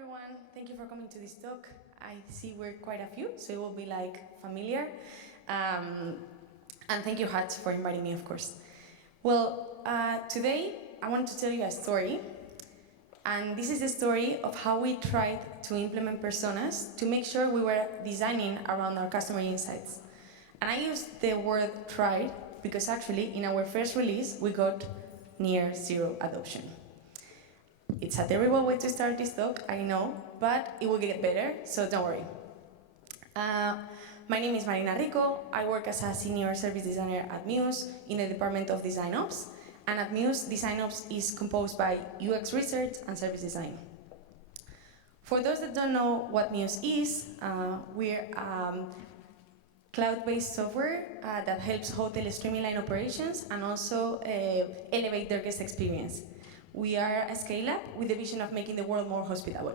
everyone. Thank you for coming to this talk. I see we're quite a few, so it will be like familiar. Um, and thank you, Hutch, for inviting me, of course. Well, today I want to tell you a story. And this is the story of how we tried to implement personas to make sure we were designing around our customer insights. And I used the word tried because actually in our first release we got near zero adoption. It's a terrible way to start this talk, I know, but it will get better, so don't worry. My name is Marina Rico. I work as a senior service designer at Mews in the Department of Design Ops. And at Mews, Design Ops is composed by UX research and service design. For those that don't know what Mews is, we're cloud-based software that helps hotels streamline operations and also elevate their guest experience. We are a scale-up with the vision of making the world more hospitable.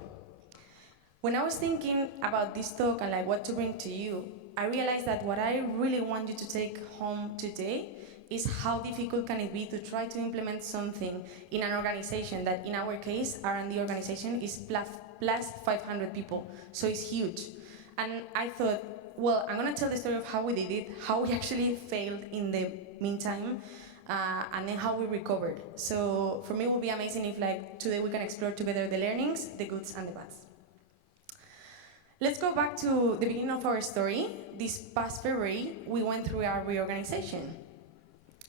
When I was thinking about this talk and like what to bring to you, I realized that what I really want you to take home today is how difficult can it be to try to implement something in an organization that, in our case, R&D organization is plus 500 people, so it's huge. And I thought, well, I'm going to tell the story of how we did it, how we actually failed in the meantime, and then how we recovered. So for me, it would be amazing if like today we can explore together the learnings, the goods and the bads. Let's go back to the beginning of our story. This past February, we went through our reorganization.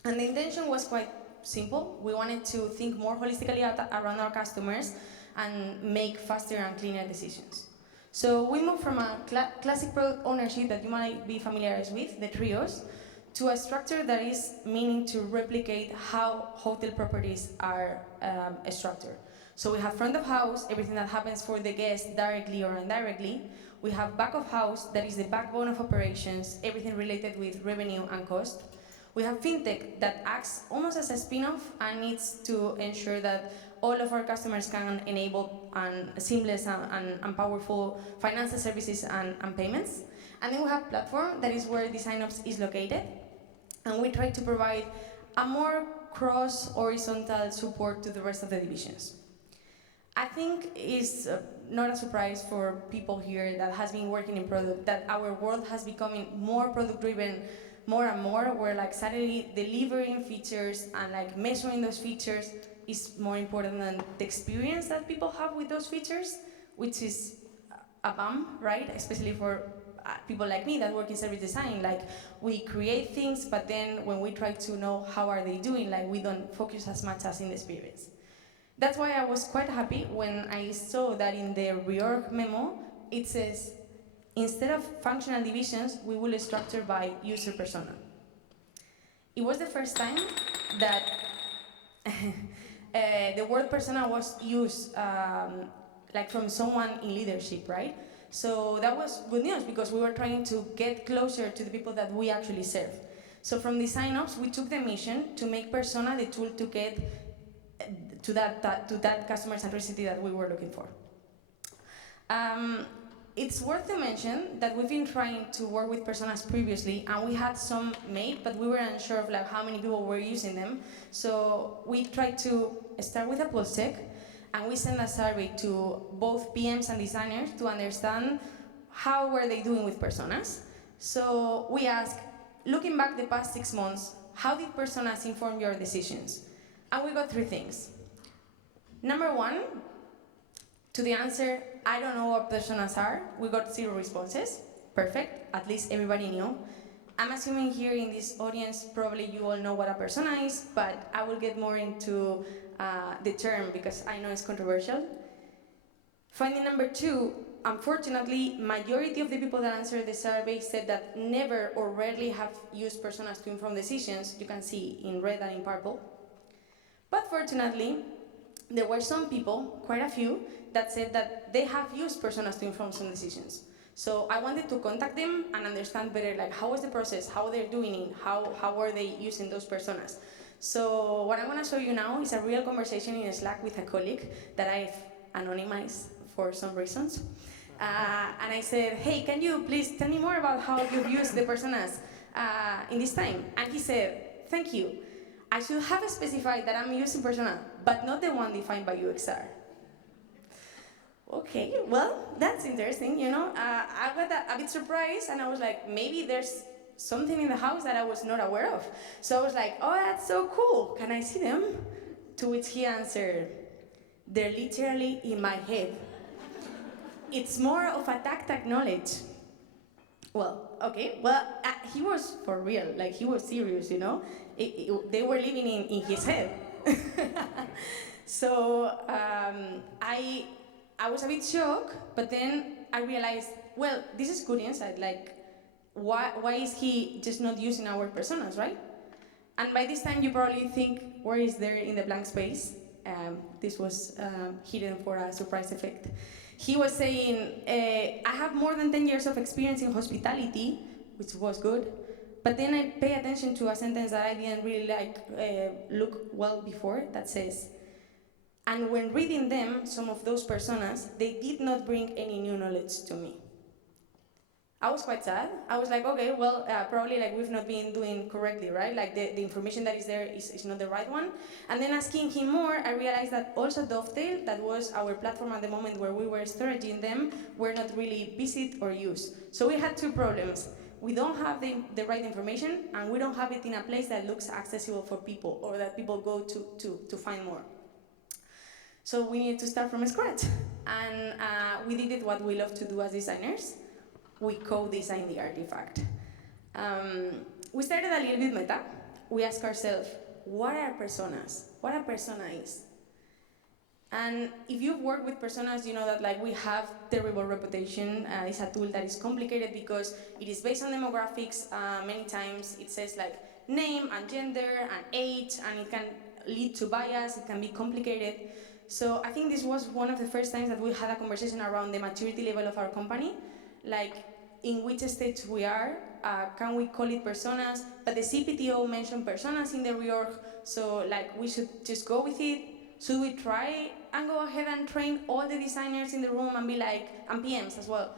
And the intention was quite simple. We wanted to think more holistically around our customers and make faster and cleaner decisions. So we moved from a classic product ownership that you might be familiar with, the trios, to a structure that is meaning to replicate how hotel properties are structured. So we have front of house, everything that happens for the guest directly or indirectly. We have back of house, that is the backbone of operations, everything related with revenue and cost. We have fintech that acts almost as a spin-off and needs to ensure that all of our customers can enable seamless and powerful financial services and payments. And then we have platform, that is where Design Ops is located. And we try to provide a more cross-horizontal support to the rest of the divisions. I think it's not a surprise for people here that has been working in product that our world has becoming more product-driven more and more, where like suddenly delivering features and like measuring those features is more important than the experience that people have with those features, which is a bump, right? Especially for people like me that work in service design. Like we create things, but then when we try to know how are they doing, like we don't focus as much as in the experience. That's why I was quite happy when I saw that in the reorg memo, it says, instead of functional divisions, we will structure by user persona. It was the first time that the word persona was used like from someone in leadership, right? So that was good news because we were trying to get closer to the people that we actually serve. So from Design Ops, we took the mission to make persona the tool to get to that customer centricity that we were looking for. It's worth to mention that we've been trying to work with personas previously, and we had some made, but we were unsure of like how many people were using them. So we tried to start with a pulse check, and we sent a survey to both PMs and designers to understand how were they doing with personas. So we asked, looking back the past 6 months, how did personas inform your decisions? And we got 3 things. Number 1, to the answer, I don't know what personas are, we got 0 responses. Perfect, at least everybody knew. I'm assuming here in this audience, probably you all know what a persona is, but I will get more into the term because I know it's controversial. Finding number 2, unfortunately, majority of the people that answered the survey said that never or rarely have used personas to inform decisions. You can see in red and in purple. But fortunately, there were some people, quite a few, that said that they have used personas to inform some decisions. So I wanted to contact them and understand better, like how was the process, how they're doing it, how were they using those personas. So what I'm going to show you now is a real conversation in Slack with a colleague that I've anonymized for some reasons. And I said, hey, can you please tell me more about how you've used the personas in this time? And he said, thank you. I should have specified that I'm using persona, but not the one defined by UXR. Okay, well, that's interesting, I got a bit surprised and I was like, maybe there's something in the house that I was not aware of. So I was like, oh, that's so cool. Can I see them? To which he answered, they're literally in my head. It's more of a tactile knowledge. Well, okay, well, he was for real, like he was serious, they were living in his head. So I was a bit shocked, but then I realized, well, this is good insight. Like, why is he just not using our personas, right? And by this time, you probably think, where is there in the blank space? This was hidden for a surprise effect. He was saying, I have more than 10 years of experience in hospitality, which was good, but then I pay attention to a sentence that I didn't really look well before, that says, and when reading them, some of those personas, they did not bring any new knowledge to me. I was quite sad. I was like, okay, well, probably like we've not been doing correctly, right? Like the information that is there is not the right one. And then asking him more, I realized that also Dovetail, that was our platform at the moment where we were storing them, were not really visited or used. So we had two problems. We don't have the right information, and we don't have it in a place that looks accessible for people or that people go to find more. So we needed to start from scratch. And we did it what we love to do as designers. We co-designed the artifact. We started a little bit meta. We asked ourselves, what are personas? What a persona is. And if you've worked with personas, you know that like we have terrible reputation. It's a tool that is complicated because it is based on demographics. Many times it says like name and gender and age, and it can lead to bias. It can be complicated. So I think this was one of the first times that we had a conversation around the maturity level of our company, like in which stage we are, can we call it personas? But the CPTO mentioned personas in the reorg, so like we should just go with it. Should we try and go ahead and train all the designers in the room and be like, and PMs as well?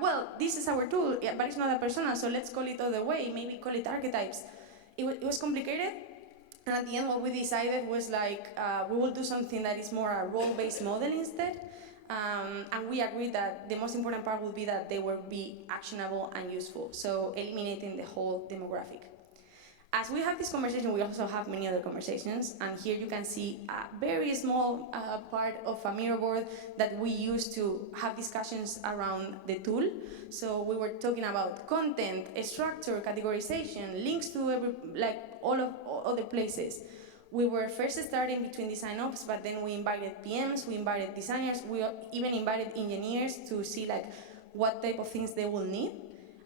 Well, this is our tool, yeah, but it's not a persona, so let's call it other way, maybe call it archetypes. It was complicated, and at the end what we decided was like, we will do something that is more a role-based model instead. And we agreed that the most important part would be that they will be actionable and useful, so eliminating the whole demographic. As we have this conversation, we also have many other conversations, and here you can see a very small part of a mirror board that we use to have discussions around the tool. So we were talking about content, structure, categorization, links to all of other places. We were first starting between design ops, but then we invited PMs, we invited designers, we even invited engineers to see like what type of things they will need.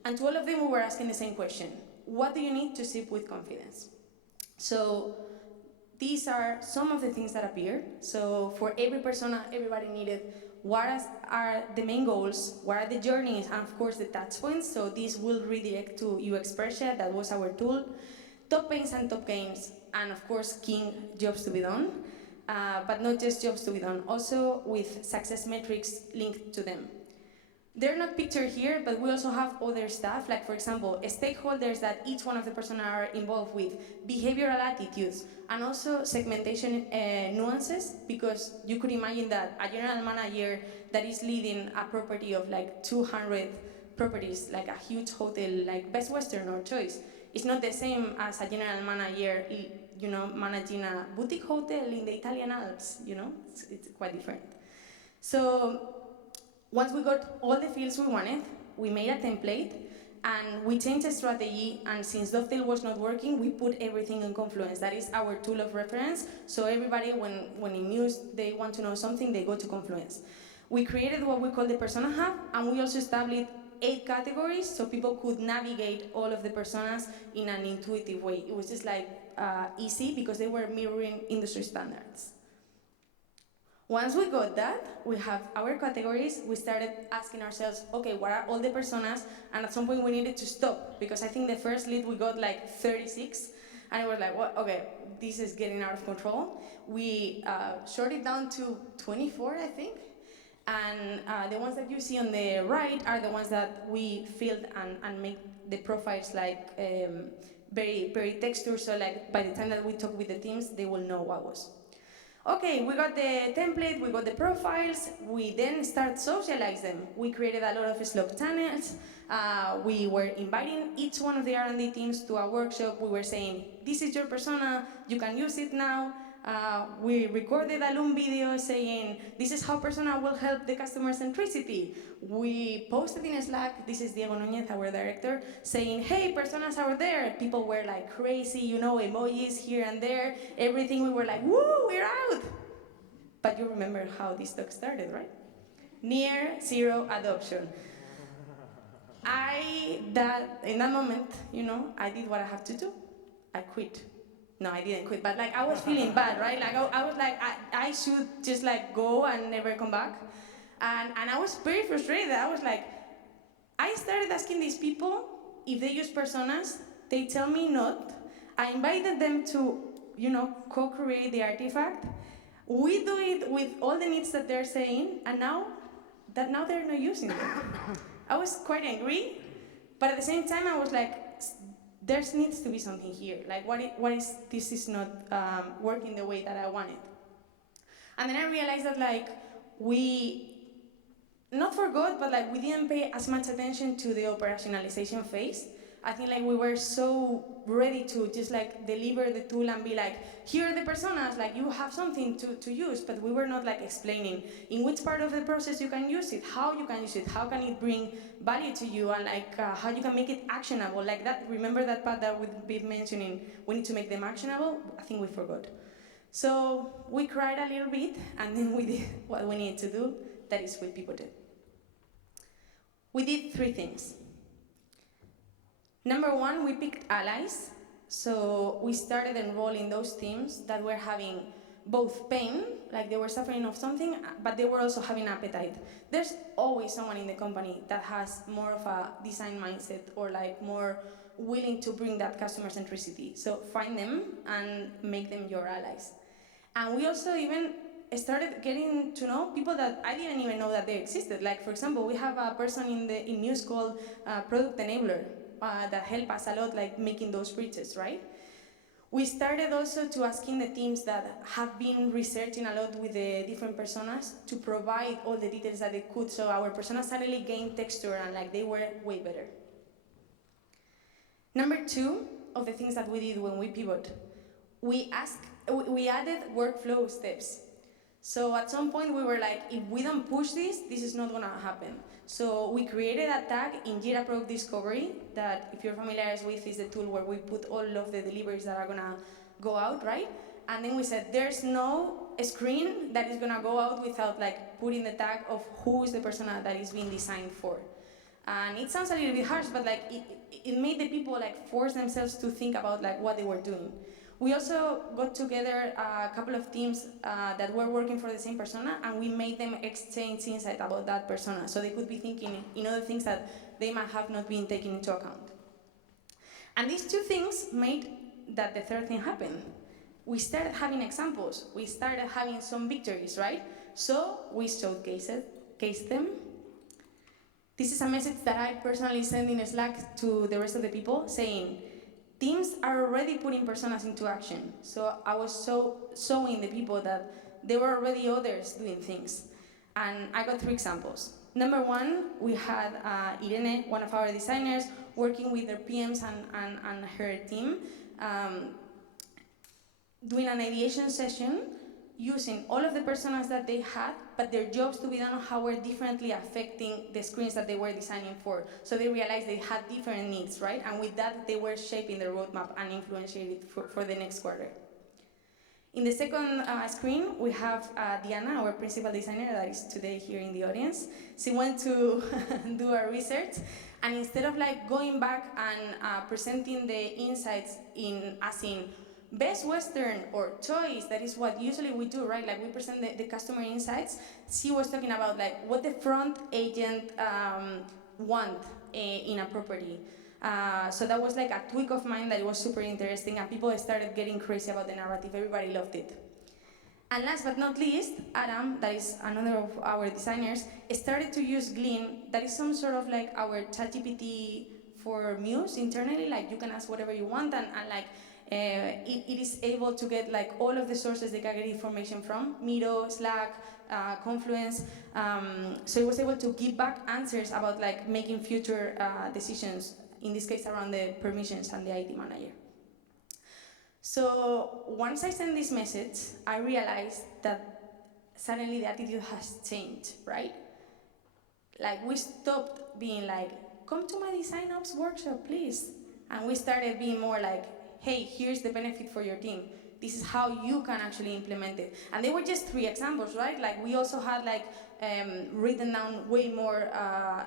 And to all of them, we were asking the same question. What do you need to ship with confidence? So these are some of the things that appear. So for every persona, everybody needed what are the main goals, what are the journeys, and of course the touch points. So this will redirect to UX Pressure, that was our tool. Top pains and top gains, and of course king jobs to be done. But not just jobs to be done, also with success metrics linked to them. They're not pictured here, but we also have other stuff, like for example, stakeholders that each one of the persona are involved with, behavioral attitudes, and also segmentation nuances, because you could imagine that a general manager that is leading a property of like 200 properties, like a huge hotel like Best Western or Choice, is not the same as a general manager, managing a boutique hotel in the Italian Alps, it's quite different. So once we got all the fields we wanted, we made a template, and we changed the strategy, and since Dovetail was not working, we put everything in Confluence. That is our tool of reference, so everybody, when in Mews they want to know something, they go to Confluence. We created what we call the Persona Hub, and we also established 8 categories, so people could navigate all of the personas in an intuitive way. It was just like easy, because they were mirroring industry standards. Once we got that, we have our categories, we started asking ourselves, okay, what are all the personas? And at some point we needed to stop, because I think the first lead we got like 36, and we were like, well, okay, this is getting out of control. We shorted it down to 24, I think. And the ones that you see on the right are the ones that we filled and make the profiles like very, very textured, so like by the time that we talk with the teams, they will know what was. Okay, we got the template, we got the profiles, we then start socialize them. We created a lot of Slack channels. We were inviting each one of the R&D teams to a workshop. We were saying, this is your persona, you can use it now. We recorded a Loom video saying, this is how persona will help the customer centricity. We posted in Slack, this is Diego Núñez, our director, saying, hey, personas are there. People were like crazy, you know, emojis here and there, everything. We were like, woo, we're out. But you remember how this talk started, right? Near zero adoption. In that moment, you know, I did what I have to do. I quit. No, I didn't quit, but like I was feeling bad, right? Like I was like, I should just like go and never come back. And I was very frustrated. I was like, I started asking these people if they use personas. They tell me not. I invited them to, you know, co-create the artifact. We do it with all the needs that they're saying, and now they're not using them. I was quite angry, but at the same time I was like, there needs to be something here. Like, this is not working the way that I wanted. And then I realized that like we not forgot, but like we didn't pay as much attention to the operationalization phase. I think like we were so ready to just like deliver the tool and be like, here are the personas, like you have something to use, but we were not like explaining in which part of the process you can use it, how you can use it, how can it bring value to you, and like how you can make it actionable. Like that, remember that part that we've been mentioning, we need to make them actionable? I think we forgot. So we cried a little bit, and then we did what we needed to do, that is what people did. We did 3 things. Number 1, we picked allies. So we started enrolling those teams that were having both pain, like they were suffering of something, but they were also having appetite. There's always someone in the company that has more of a design mindset or like more willing to bring that customer centricity. So find them and make them your allies. And we also even started getting to know people that I didn't even know that they existed. Like, for example, we have a person in Mews called Product Enabler that help us a lot, like making those bridges, right? We started also to asking the teams that have been researching a lot with the different personas to provide all the details that they could, so our personas suddenly gained texture and like they were way better. Number 2 of the things that we did when we pivot, we added workflow steps. So at some point we were like, if we don't push this is not gonna happen. So we created a tag in Jira Product Discovery that, if you're familiar with, is the tool where we put all of the deliveries that are gonna go out, right? And then we said, there's no screen that is gonna go out without like putting the tag of who is the persona that is being designed for. And it sounds a little bit harsh, but like it made the people like force themselves to think about like what they were doing. We also got together a couple of teams that were working for the same persona, and we made them exchange insight about that persona, so they could be thinking in other things that they might have not been taken into account. And these 2 things made that the 3rd thing happen. We started having examples. We started having some victories, right? So we showcased them. This is a message that I personally send in Slack to the rest of the people, saying, teams are already putting personas into action. So I was showing the people that there were already others doing things. And I got 3 examples. Number 1, we had Irene, one of our designers, working with their PMs and her team, doing an ideation session using all of the personas that they had, but their jobs to be done on how were differently affecting the screens that they were designing for. So they realized they had different needs, right? And with that, they were shaping their roadmap and influencing it for the next quarter. In the second screen, we have Diana, our principal designer, that is today here in the audience. She went to do her research, and instead of like going back and presenting the insights as in best Western or choice, that is what usually we do, right? Like we present the customer insights. She was talking about like what the front agent want in a property. So that was like a tweak of mine that was super interesting, and people started getting crazy about the narrative. Everybody loved it. And last but not least, Adam, that is another of our designers, started to use Glean. That is some sort of like our ChatGPT for Mews internally. Like you can ask whatever you want, and like It is able to get like all of the sources they can get information from, Miro, Slack, Confluence. So it was able to give back answers about like making future decisions, in this case around the permissions and the ID manager. So once I sent this message, I realized that suddenly the attitude has changed, right? Like we stopped being like, come to my design ops workshop, please. And we started being more like, hey, here's the benefit for your team. This is how you can actually implement it. And they were just 3 examples, right? Like we also had like written down way more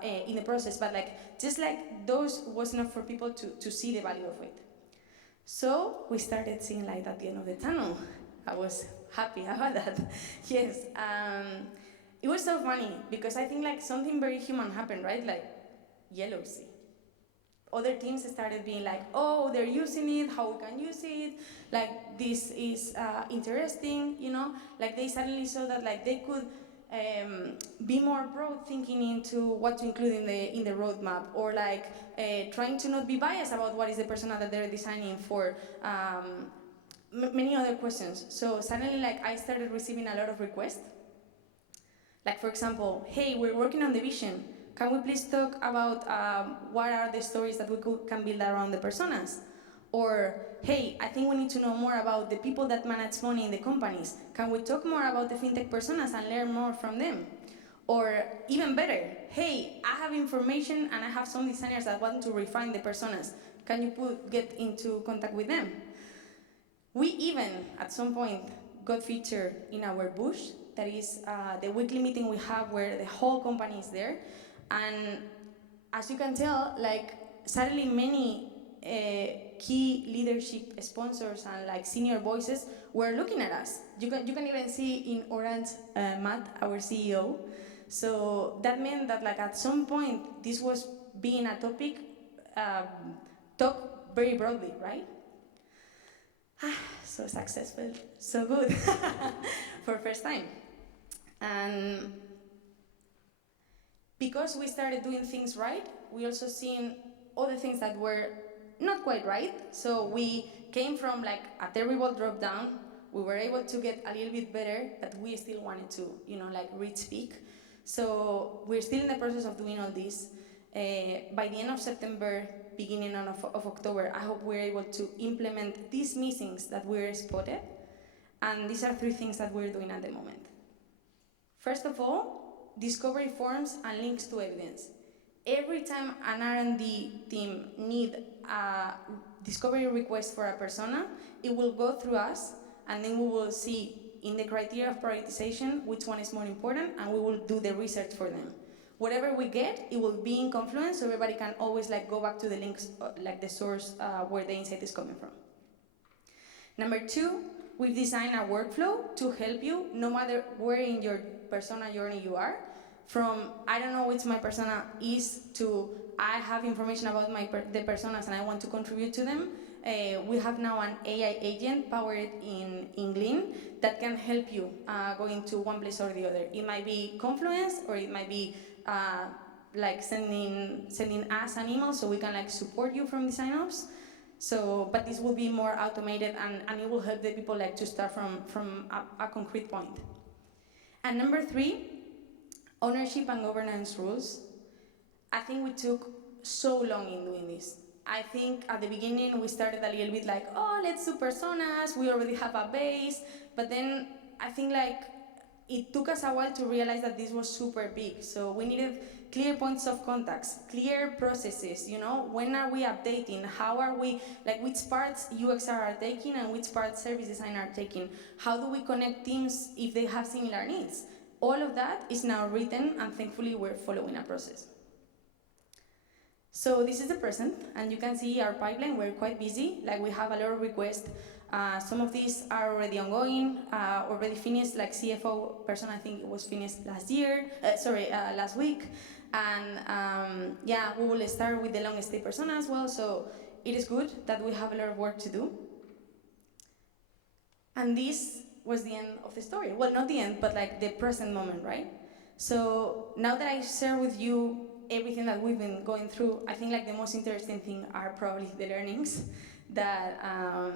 in the process, but like just like those was enough for people to see the value of it. So we started seeing light at the end of the tunnel. I was happy about that. Yes. It was so funny because I think like something very human happened, right? Like yellow sea. Other teams started being like, oh, they're using it, how we can use it, like this is interesting, you know? Like they suddenly saw that like they could be more broad thinking into what to include in the roadmap, or like trying to not be biased about what is the persona that they're designing for, many other questions. So suddenly like I started receiving a lot of requests. Like for example, hey, we're working on the vision. Can we please talk about what are the stories that we can build around the personas? Or, hey, I think we need to know more about the people that manage money in the companies. Can we talk more about the fintech personas and learn more from them? Or even better, hey, I have information and I have some designers that want to refine the personas. Can you get into contact with them? We even, at some point, got featured in our bush. That is the weekly meeting we have where the whole company is there. And as you can tell, like suddenly many key leadership sponsors and like senior voices were looking at us. You can even see in orange Matt, our CEO. So that meant that like at some point this was being a topic talked very broadly, right? So successful, so good for first time. And because we started doing things right, we also seen other things that were not quite right. So we came from like a terrible drop down. We were able to get a little bit better, but we still wanted to, you know, like reach peak. So we're still in the process of doing all this. By the end of September, beginning of October, I hope we're able to implement these missings that we're spotted. And these are 3 things that we're doing at the moment. First of all, discovery forms and links to evidence. Every time an R&D team need a discovery request for a persona, it will go through us, and then we will see in the criteria of prioritization which one is more important, and we will do the research for them. Whatever we get, it will be in Confluence, so everybody can always like go back to the links, like the source where the insight is coming from. Number 2, we've designed a workflow to help you, no matter where in your persona journey you are, from I don't know which my persona is to I have information about the personas and I want to contribute to them. We have now an AI agent powered in Glean that can help you going to one place or the other. It might be Confluence, or it might be like sending us an email so we can like support you from design ops. So, but this will be more automated, and it will help the people like to start from a concrete point. And number 3, ownership and governance rules. I think we took so long in doing this. I think at the beginning we started a little bit like, oh, let's do personas, we already have a base, but then I think like it took us a while to realize that this was super big. So we needed clear points of contacts, clear processes, you know, when are we updating, how are we, like which parts UXR are taking and which parts service design are taking, how do we connect teams if they have similar needs. All of that is now written, and thankfully we're following a process. So this is the present, and you can see our pipeline. We're quite busy, like we have a lot of requests. Some of these are already ongoing, already finished, like CFO person, I think it was finished last week. And yeah, we will start with the long stay persona as well, so it is good that we have a lot of work to do. And this was the end of the story. Well, not the end, but like the present moment, right? So now that I share with you everything that we've been going through, I think like the most interesting thing are probably the learnings. that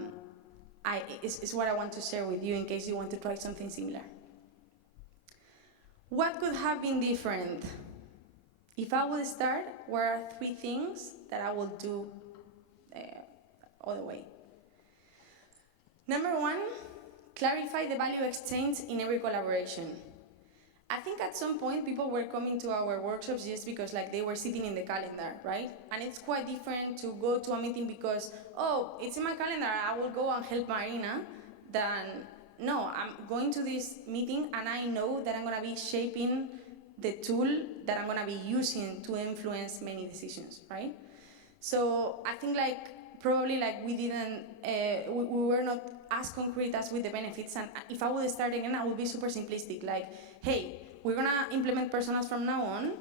is what I want to share with you in case you want to try something similar. What could have been different? If I would start, what are 3 things that I will do all the way? Number 1, clarify the value exchange in every collaboration. I think at some point people were coming to our workshops just because like they were sitting in the calendar, right? And it's quite different to go to a meeting because, oh, it's in my calendar, I will go and help Marina, than, no, I'm going to this meeting and I know that I'm gonna be shaping the tool that I'm gonna be using to influence many decisions, right? So I think like probably like we didn't, we were not as concrete as with the benefits, and if I would start again, I would be super simplistic, like, hey, we're gonna implement personas from now on,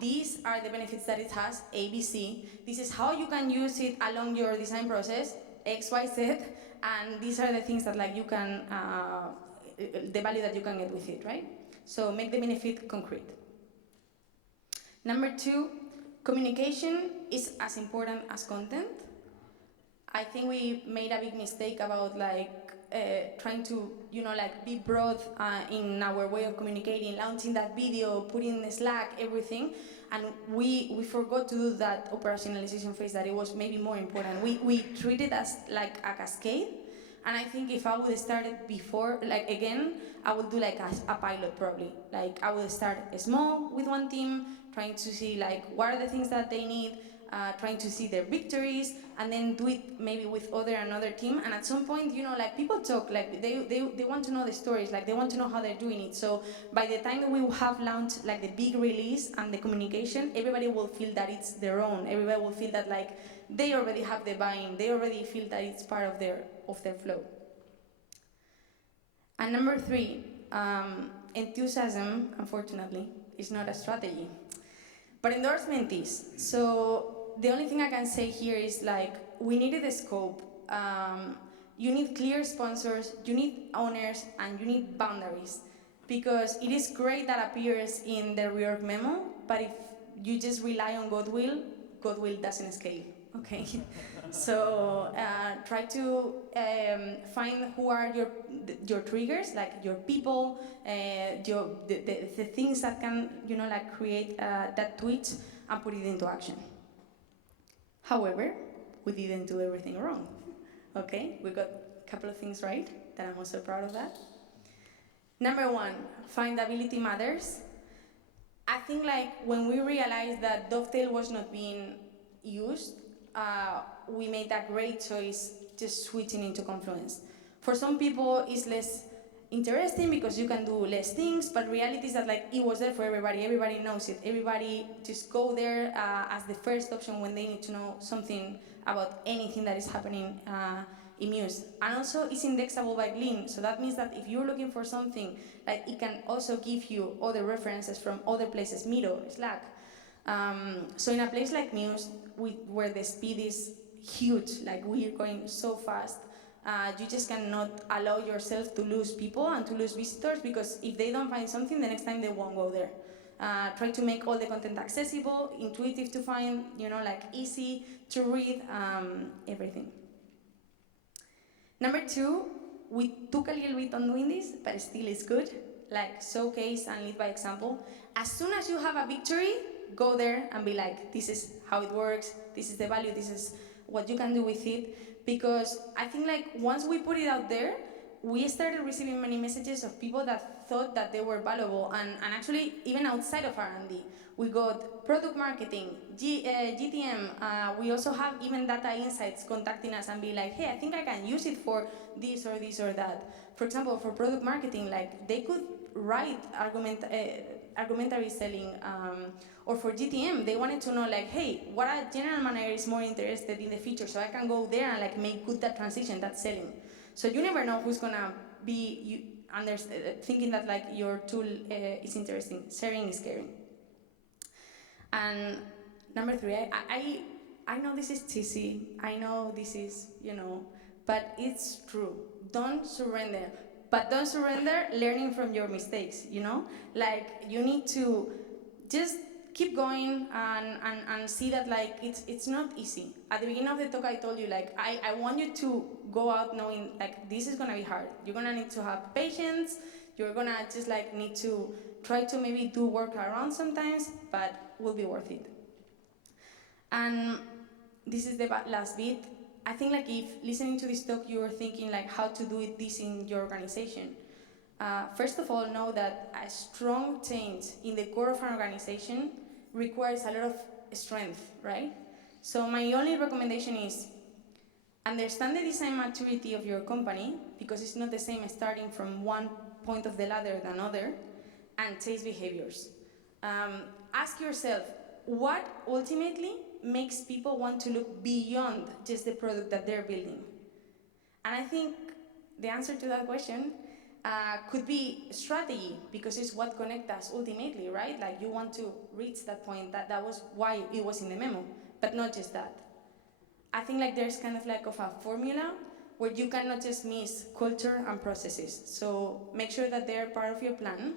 these are the benefits that it has, A, B, C, this is how you can use it along your design process, X, Y, Z, and these are the things that like you can, the value that you can get with it, right? So make the benefit concrete. Number 2, communication is as important as content. I think we made a big mistake about like trying to, like be broad in our way of communicating, launching that video, putting in Slack, everything, and we forgot to do that operationalization phase that it was maybe more important. We treat it as like a cascade, and I think if I would start it before, like again, I would do like a pilot probably. Like I would start small with one team, trying to see like what are the things that they need, trying to see their victories, and then do it maybe with another team. And at some point, like people talk, like they want to know the stories, like they want to know how they're doing it. So by the time that we will have launched like the big release and the communication, everybody will feel that it's their own. Everybody will feel that like they already have the buy-in. They already feel that it's part of their flow. And number 3, enthusiasm, unfortunately, is not a strategy. But endorsement is. So the only thing I can say here is like, we needed a scope. You need clear sponsors, you need owners, and you need boundaries. Because it is great that appears in the reorg memo, but if you just rely on Godwill, Godwill doesn't scale, okay? So try to find who are your triggers, like your people, the things that can like create that tweet and put it into action. However, we didn't do everything wrong. Okay, we got a couple of things right that I'm also proud of that. Number 1, findability matters. I think like when we realized that Dovetail was not being used, we made that great choice just switching into Confluence. For some people, it's less interesting because you can do less things, but reality is that like it was there for everybody knows it. Everybody just go there as the first option when they need to know something about anything that is happening in Mews. And also it's indexable by Glean, so that means that if you're looking for something, like it can also give you other references from other places, Miro, Slack. So in a place like Mews, where the speed is huge, like we're going so fast, you just cannot allow yourself to lose people and to lose visitors, because if they don't find something, the next time they won't go there. Try to make all the content accessible, intuitive to find, like easy to read, everything. Number 2, we took a little bit on doing this, but still it's good. Like showcase and lead by example. As soon as you have a victory, go there and be like, this is how it works, this is the value, this is what you can do with it. Because I think like once we put it out there, we started receiving many messages of people that thought that they were valuable, and actually even outside of R&D. We got product marketing, GTM, we also have even data insights contacting us and be like, hey, I think I can use it for this or this or that. For example, for product marketing, like they could write argumentary selling, or for GTM, they wanted to know like, hey, what a general manager is more interested in the feature, so I can go there and like make good that transition, that selling. So you never know who's gonna be thinking that like your tool is interesting. Sharing is caring. And number 3, I know this is cheesy, I know this is, but it's true. Don't surrender. But don't surrender learning from your mistakes, Like, you need to just keep going and see that like it's not easy. At the beginning of the talk I told you like I want you to go out knowing like this is gonna be hard. You're gonna need to have patience, you're gonna just like need to try to maybe do work around sometimes, but will be worth it. And this is the last bit. I think like if listening to this talk you're thinking like how to do this in your organization. First of all, know that a strong change in the core of an organization requires a lot of strength, right? So my only recommendation is understand the design maturity of your company, because it's not the same starting from one point of the ladder than another, and chase behaviors. Ask yourself, what ultimately makes people want to look beyond just the product that they're building? And I think the answer to that question could be strategy, because it's what connects us ultimately, right? Like you want to reach that point, that was why it was in the memo, but not just that. I think like there's kind of like of a formula where you cannot just miss culture and processes. So make sure that they're part of your plan.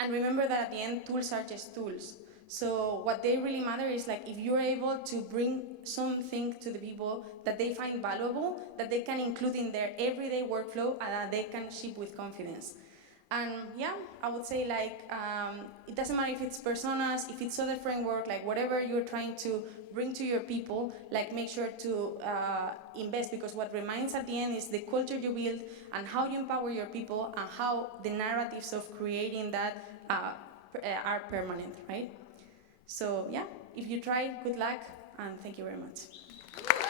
And remember that at the end, tools are just tools. So what they really matter is like if you're able to bring something to the people that they find valuable, that they can include in their everyday workflow, and that they can ship with confidence. And yeah, I would say like it doesn't matter if it's personas, if it's other framework, like whatever you're trying to bring to your people, like make sure to invest, because what remains at the end is the culture you build and how you empower your people and how the narratives of creating that are permanent, right? So yeah, if you try, good luck, and thank you very much.